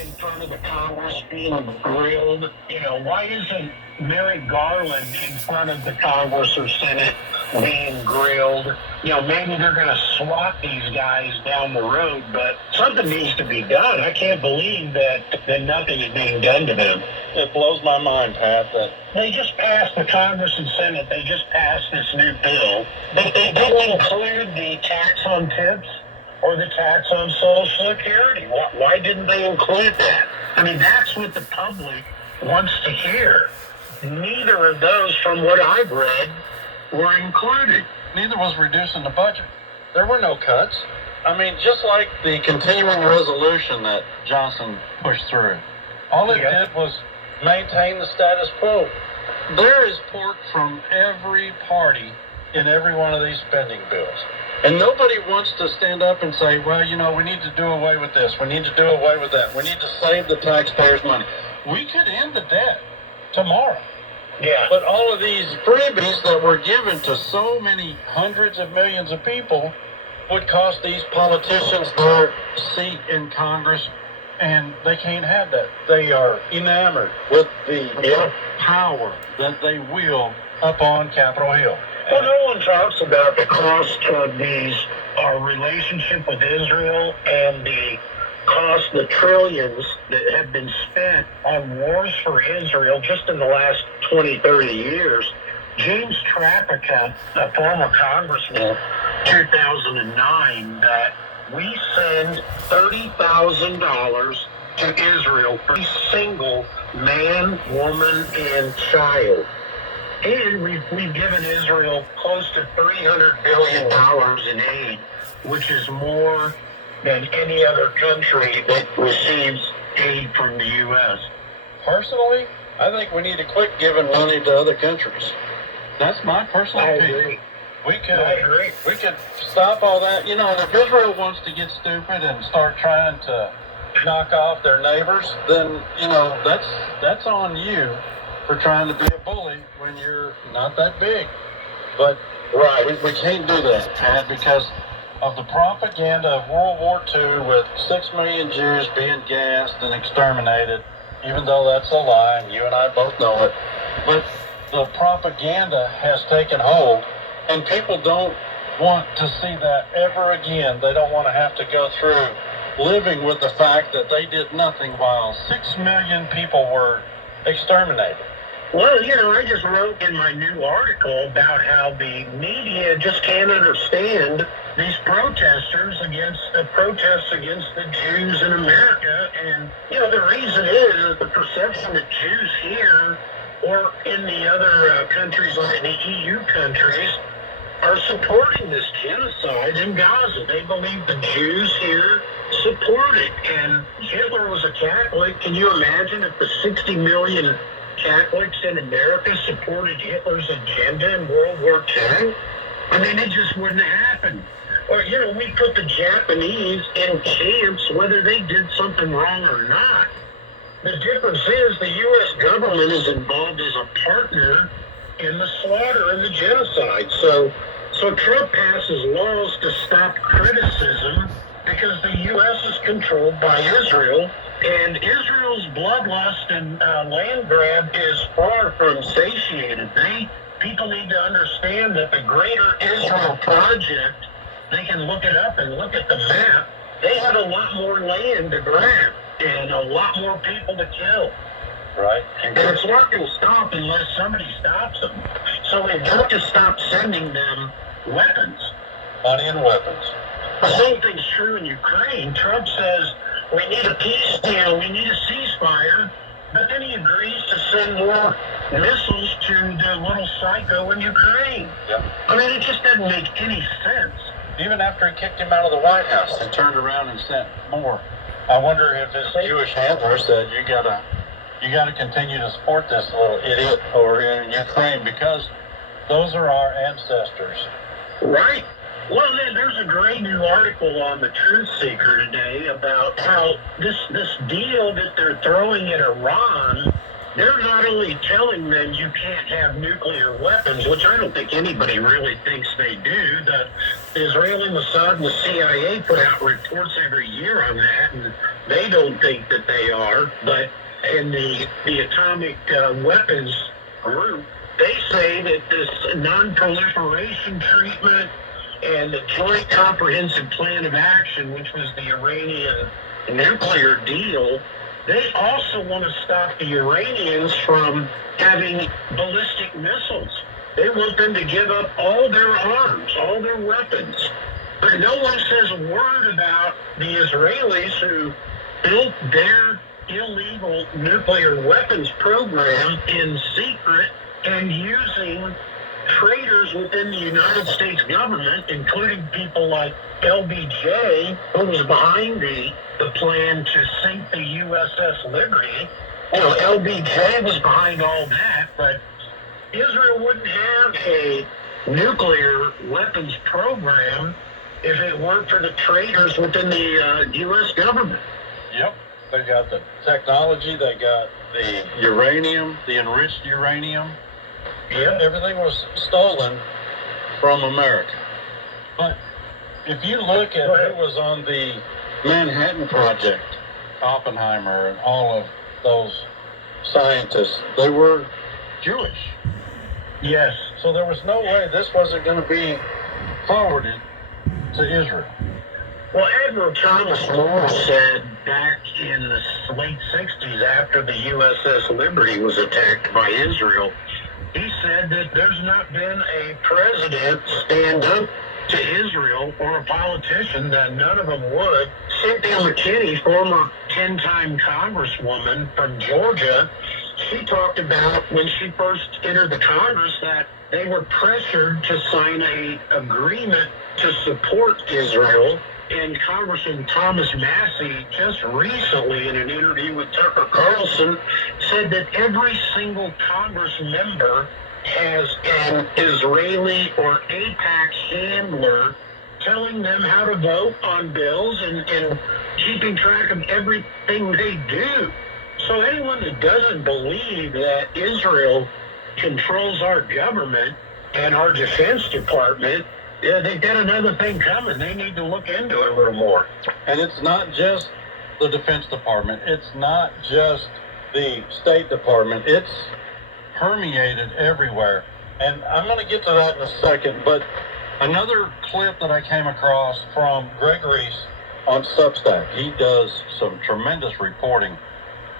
in front of the Congress being grilled? Why isn't Merrick Garland in front of the Congress or Senate being grilled? Maybe they're going to swat these guys down the road, but something needs to be done. I can't believe that nothing is being done to them. It blows my mind, Pat, that they just passed the Congress and Senate. They just passed this new bill, but they didn't include the tax on tips or the tax on Social Security. Why didn't they include that? I mean, that's what the public wants to hear. Neither of those, from what I've read, were included. Neither was reducing the budget. There were no cuts. I mean, just like the continuing resolution that Johnson pushed through, all it did was maintain the status quo. There is pork from every party in every one of these spending bills. And nobody wants to stand up and say, well, we need to do away with this. We need to do away with that. We need to save the taxpayers' money. We could end the debt tomorrow. Yeah. But all of these freebies that were given to so many hundreds of millions of people would cost these politicians their seat in Congress, and they can't have that. They are enamored with the power that they wield up on Capitol Hill. Well, no one talks about the cost of our relationship with Israel and the cost, the trillions that have been spent on wars for Israel just in the last 20, 30 years. James Traficant, a former congressman, 2009, that we send $30,000 to Israel for every single man, woman, and child. And we've given Israel close to $300 billion in aid, which is more than any other country that receives aid from the U.S. Personally, I think we need to quit giving money to other countries. That's my personal opinion. I agree. We could stop all that. And if Israel wants to get stupid and start trying to knock off their neighbors, then, that's on you for trying to be a bully when you're not that big. But we can't do that, Pat, because of the propaganda of World War II with 6 million Jews being gassed and exterminated, even though that's a lie, and you and I both know it. But the propaganda has taken hold, and people don't want to see that ever again. They don't want to have to go through living with the fact that they did nothing while 6 million people were exterminated. Well, I just wrote in my new article about how the media just can't understand these protests against the Jews in America. And, the reason is the perception that Jews here or in the other countries, like the EU countries, are supporting this genocide in Gaza. They believe the Jews here support it. And Hitler was a Catholic. Can you imagine if the 60 million Catholics in America supported Hitler's agenda in World War II? I mean, it just wouldn't happen. Or, we put the Japanese in camps whether they did something wrong or not. The difference is the U.S. government is involved as a partner in the slaughter and the genocide. So Trump passes laws to stop criticism because the U.S. is controlled by Israel. And Israel's bloodlust and land grab is far from satiated. People need to understand that the Greater Israel Project, they can look it up and look at the map. They have a lot more land to grab and a lot more people to kill. Right. And it's not going to stop unless somebody stops them. So we've got to stop sending them weapons. Money and weapons. The same thing's true in Ukraine. Trump says, we need a peace deal, we need a ceasefire, but then he agrees to send more missiles to the little psycho in Ukraine. Yep. I mean, it just doesn't make any sense. Even after he kicked him out of the White House, they turned around and sent more. I wonder if his Jewish handler said, you gotta continue to support this little idiot over here in Ukraine because those are our ancestors. Right. Well, there's a great new article on the Truth Seeker today about how this deal that they're throwing at Iran, they're not only telling them you can't have nuclear weapons, which I don't think anybody really thinks they do. The Israeli Mossad and the CIA put out reports every year on that, and They don't think that they are, but in the atomic weapons group, they say that this non-proliferation treatment and the Joint Comprehensive Plan of Action, which was the Iranian nuclear deal, they also want to stop the Iranians from having ballistic missiles. They want them to give up all their arms, all their weapons. But no one says a word about the Israelis who built their illegal nuclear weapons program in secret and using traitors within the United States government, including people like LBJ, who was behind the plan to sink the USS Liberty. You know, LBJ was behind all that, but Israel wouldn't have a nuclear weapons program if it weren't for the traitors within the U.S. government. Yep. They got the technology, they got the uranium, the enriched uranium. Yeah. Everything was stolen from America. But if you look at who was on the Manhattan Project, Oppenheimer and all of those scientists, they were Jewish. Yes. So there was no way this wasn't going to be forwarded to Israel. Well, Admiral Thomas Moore said back in the late 60s, after the USS Liberty was attacked by Israel, he said that there's not been a president stand up to Israel or a politician, that none of them would. Cynthia McKinney, former 10-time congresswoman from Georgia, she talked about when she first entered the Congress that they were pressured to sign an agreement to support Israel. And Congressman Thomas Massey just recently in an interview with Tucker Carlson said that every single Congress member has an Israeli or AIPAC handler telling them how to vote on bills and keeping track of everything they do. So anyone that doesn't believe that Israel controls our government and our Defense Department, yeah, they've got another thing coming. They need to look into it a little more. And it's not just the Defense Department. It's not just the State Department. It's permeated everywhere. And I'm going to get to that in a second. But another clip that I came across from Greg Reese on Substack, he does some tremendous reporting.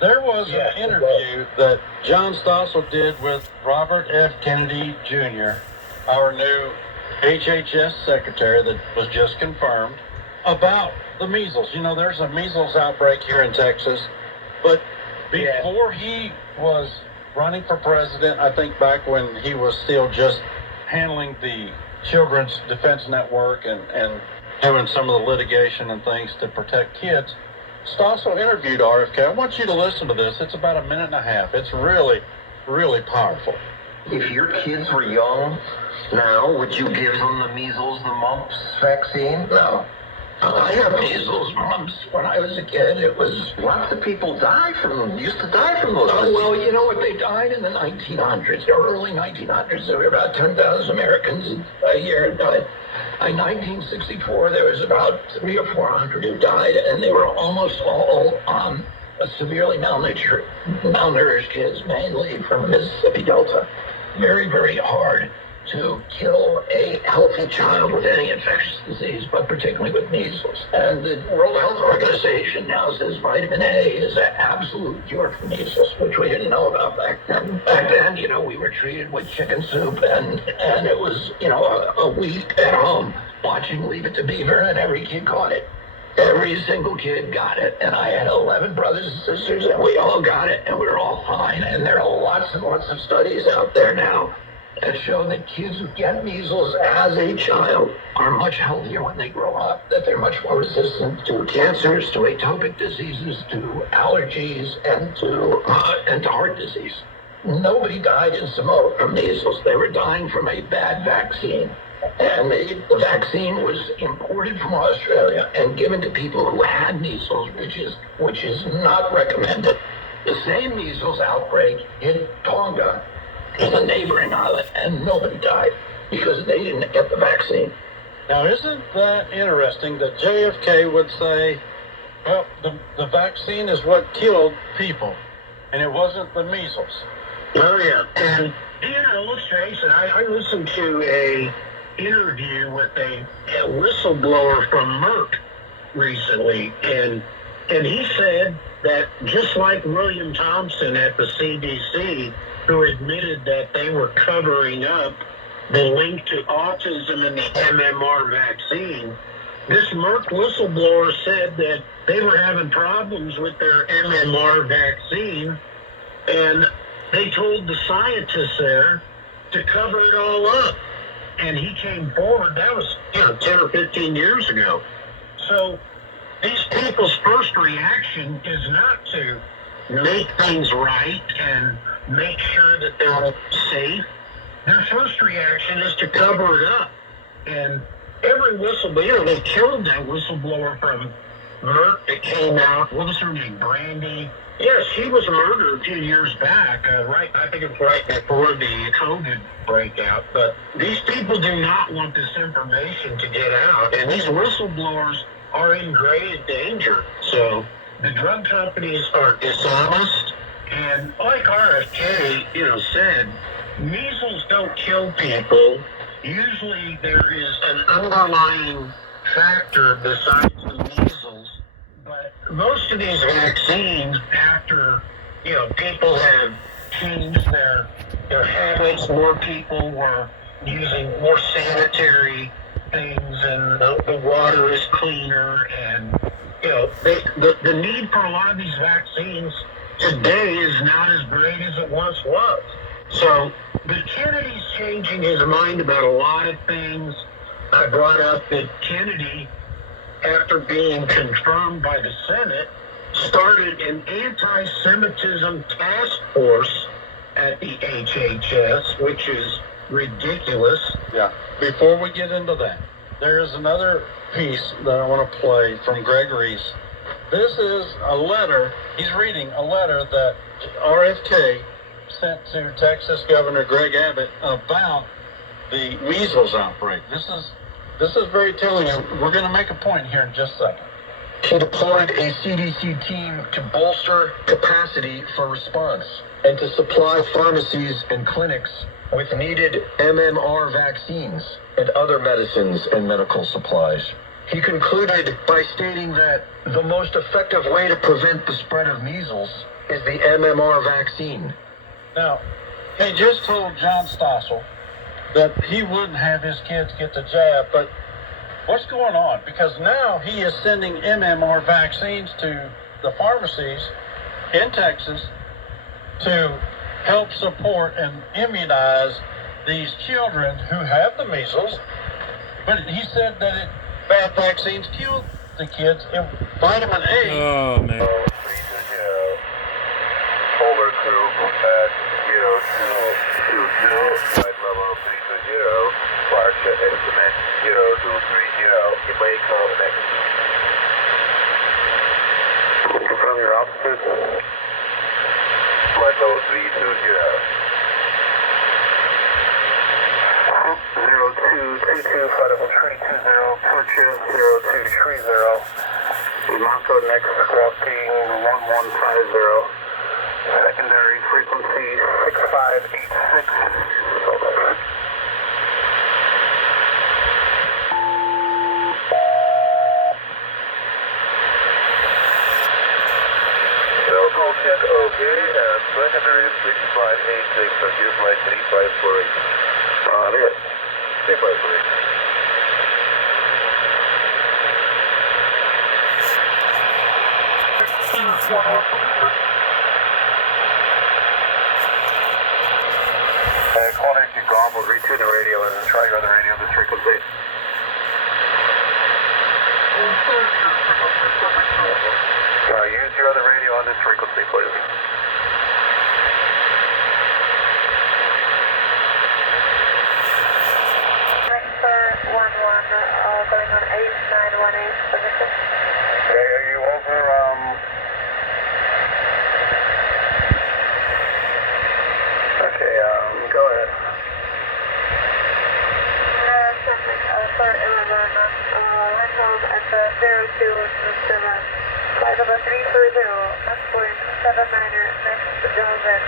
There was an interview that John Stossel did with Robert F. Kennedy Jr., our new HHS secretary that was just confirmed, about the measles. You know, there's a measles outbreak here in Texas, but before he was running for president, I think back when he was still just handling the Children's Defense Network and doing some of the litigation and things to protect kids, Stossel interviewed RFK. I want you to listen to this. It's about a minute and a half. It's really, really powerful. If your kids were young now, would you give them the measles, the mumps vaccine? No. I had measles, mumps when I was a kid. It was lots of people used to die from those. Oh, well, you know what? They died in the 1900s, the early 1900s. There were about 10,000 Americans a year died. In 1964, there was about 300 or 400 who died, and they were almost all severely malnourished kids, mainly from the Mississippi Delta. Very, very hard to kill a healthy child with any infectious disease, but particularly with measles. And the World Health Organization now says vitamin A is an absolute cure for measles, which we didn't know about back then. Back then, you know, we were treated with chicken soup, and it was, you know, a week at home watching Leave It to Beaver, and every kid caught it. Every single kid got it, and I had 11 brothers and sisters, and we all got it, and we were all fine. And there are lots and lots of studies out there now that show that kids who get measles as a child are much healthier when they grow up, that they're much more resistant to cancers, to atopic diseases, to allergies, and to heart disease. Nobody died in Samoa from measles. They were dying from a bad vaccine. And the vaccine was imported from Australia and given to people who had measles, which is not recommended. The same measles outbreak hit Tonga, in a neighboring island, and nobody died because they didn't get the vaccine. Now, isn't that interesting that JFK would say, Well, the vaccine is what killed people, and it wasn't the measles. Oh yeah, and let's face it. I listened to a interview with a whistleblower from Merck recently, and he said that just like William Thompson at the CDC, who admitted that they were covering up the link to autism in the MMR vaccine, this Merck whistleblower said that they were having problems with their MMR vaccine, and they told the scientists there to cover it all up. And he came forward. That was 10 or 15 years ago. So these people's first reaction is not to make things right and make sure that they're safe. Their first reaction is to cover it up. And every whistleblower, they killed that whistleblower from Merck that came out. What was her name? Brandy. Yes, she was murdered a few years back, I think it was right before the COVID breakout. But these people do not want this information to get out, and these whistleblowers are in grave danger. So the drug companies are dishonest, and like RFK, said, measles don't kill people. Usually there is an underlying factor besides the measles. But most of these vaccines, after, people have changed their habits, more people were using more sanitary things, and the water is cleaner, and, the need for a lot of these vaccines today is not as great as it once was. So, but Kennedy's changing his mind about a lot of things. I brought up that Kennedy, after being confirmed by the Senate, started an anti-Semitism task force at the HHS, which is ridiculous. Yeah. Before we get into that, there is another piece that I want to play from Greg Reese. This is a letter. He's reading a letter that RFK sent to Texas Governor Greg Abbott about the measles outbreak. This is very telling. We're going to make a point here in just a second. He deployed a CDC team to bolster capacity for response and to supply pharmacies and clinics with needed MMR vaccines and other medicines and medical supplies. He concluded by stating that the most effective way to prevent the spread of measles is the MMR vaccine. Now, he just told John Stossel that he wouldn't have his kids get the jab, but what's going on? Because now he is sending MMR vaccines to the pharmacies in Texas to help support and immunize these children who have the measles. But he said that bad vaccines kill the kids. Vitamin A. Oh, man. Over crew at 0220, flight level 320, departure estimate 0230, you may call next. Confirm your altitude. Flight level 320. 0222, flight level 320, purchase 0230. Moscow next walking 1150. Secondary frequency 6586. Call check okay, and secondary 6586, so here's my 3548. There. 3548. Call next, you gone. We'll retune the radio and try your other radio on this frequency. Use your other radio on this frequency, please. Going on 8918 position. Okay, are you over, Okay, go ahead. Sorry, Arizona. Landhold at the 0217. 779er, next Golden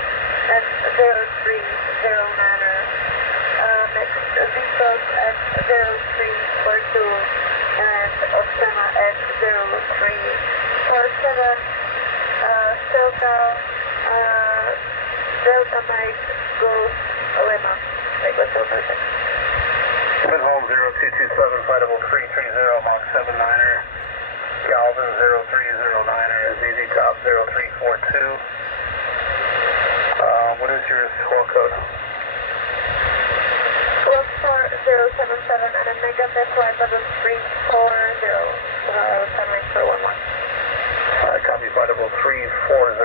at 0309er. Next Visos at 0342 and Osama at 0347. SoCal, Delta Mike goes Lima. Take us over. Twin Home 0227, flightable 330, Mach 79er. Galvin 0309er, ZZ Top 0342. What is your squawk code? Squawk 4077 and a negative flight level 340. Sunrise for 11. Copy flightable 340.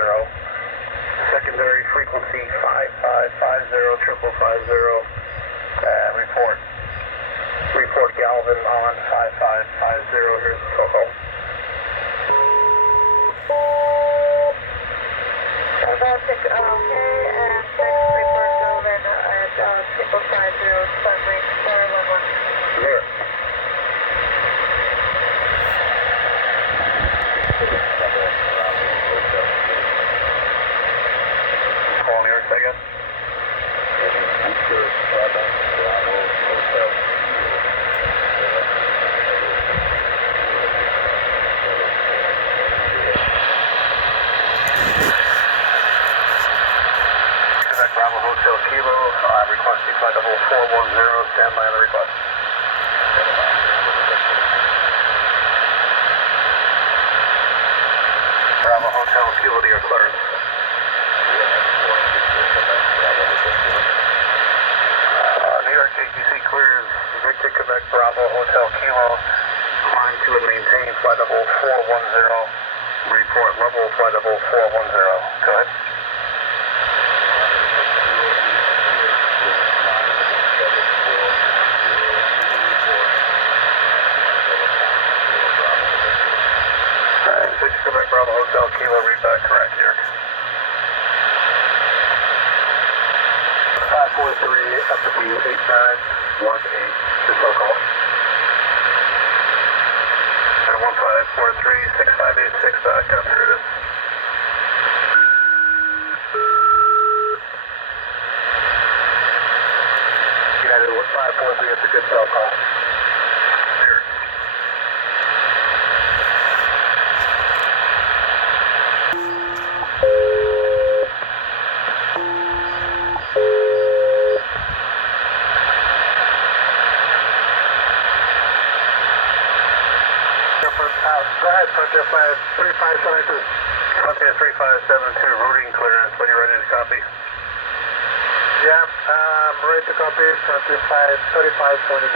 Secondary frequency 5550, 550. Report. Report Galvin on 5550. Here's the SoCal. Baltic, okay, and next report Golden at 5550, sunrise for 11. Here. Calling here, second. Quebec Bravo Hotel Kilo, requesting flight level 410, stand by on the request. Bravo Hotel Kilo to your clearance. New York ATC clears Victor Quebec Bravo Hotel Kilo, climb to and maintain flight level 410, report level flight level 410. Go ahead. Victor Quebec Bravo Hotel Kilo, read back correct here. 543 FW 8918, the SoCal. And 1543 6586 back up, here it is. United 543, it's a good SoCal. Here. Go ahead, Frontier Flight 3572. Frontier 3572, routing clearance. When you're ready to copy. Yeah, I'm ready to copy. Frontier Flight 3572.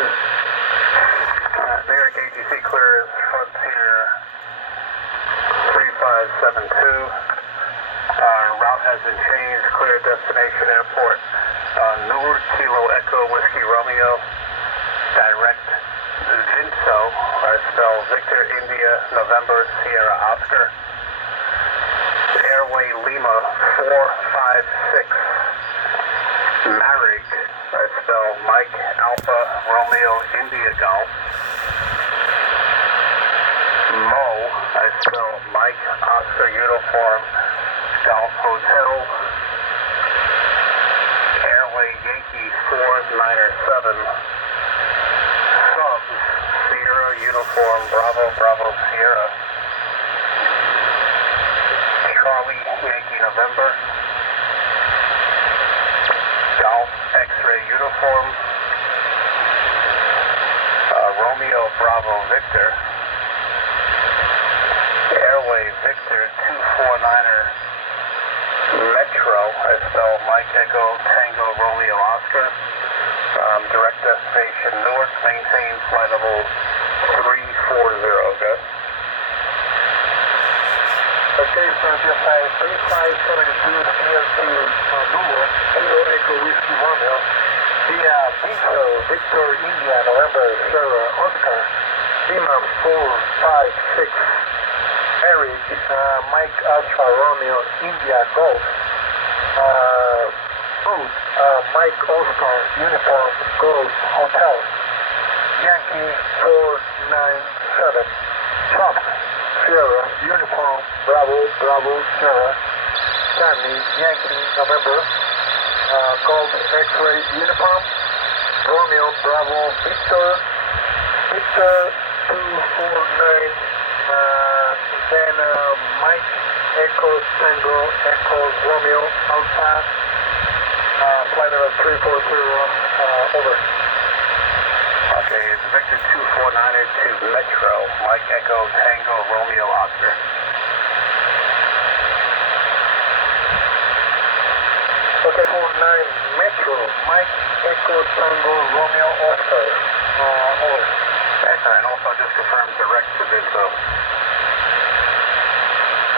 New York ATC clears Frontier 3572. Route has been changed. Clear destination airport. Newark Kilo Echo Whiskey Romeo. Direct Vinso, I spell Victor India November Sierra Oscar. Airway Lima 456. Marig, I spell Mike Alpha Romeo India Golf. Mo, I spell Mike Oscar Uniform Golf Hotel. Airway Yankee 497. Subs, Sierra Uniform Bravo Bravo Sierra. Charlie Yankee November. Golf X-Ray Uniform. Romeo Bravo Victor. Airway Victor 249er. Metro, I spell Mike Echo Tango Romeo Oscar. Direct destination Newark, maintain flight level 340, okay? Okay, Frontier Flight 3572, CLT Newark, Kilo Echo Whiskey Romeo. Via Victor India November Sierra Oscar, Lima 456, Eric, Mike Alpha Romeo India Golf. Mike Oscar Uniform Golf Hotel. Yankee 497. Trump Sierra Uniform Bravo Bravo Sierra. Stanley, Yankee, November, Gold X-ray uniform, Romeo, Bravo, Victor 249, then Mike, Echo, Tango, Echo, Romeo, Alpha, flight level 340, over. Okay, it's Victor 2492 Metro, Mike Echo Tango Romeo Oscar. Okay, 49 Metro, Mike Echo Tango Romeo Oscar, over. Excellent, and also just confirm direct to Vinso.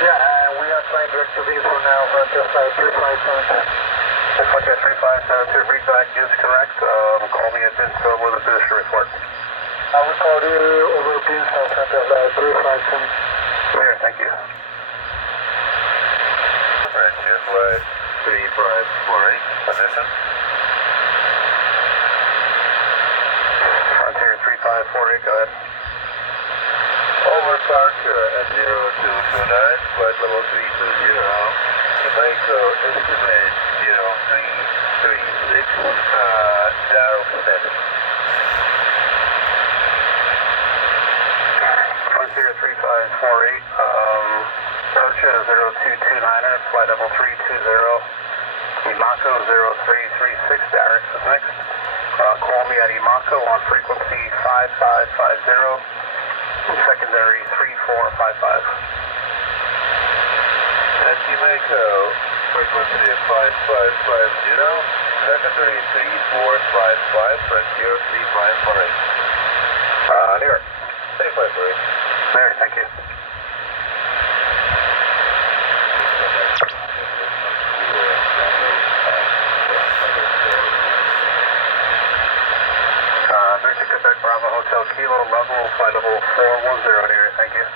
Yeah, we are flying direct to Vinso now, Frontier Flight 357. Frontier 3572, readback is correct. Call me at Vinso with a position report. I will call you over Vinso, Frontier Flight 357. Clear, thank you. Frontier Flight 3548, position. Frontier 3548, go ahead. Over Frontier at 0229, flight level 320. Jamaica estimate 0336, dial 7. Frontier 3548, Ocha 0229er, flight level 320, Imako 0336, direct is next. Call me at Imako on frequency 5550, secondary 3455. At Jamaica, frequency 5550, secondary 3455, Frontier 355. New York. 3548. There, thank you. Victor Quebec Bravo Hotel Kilo, level, flight level 410 here, thank you.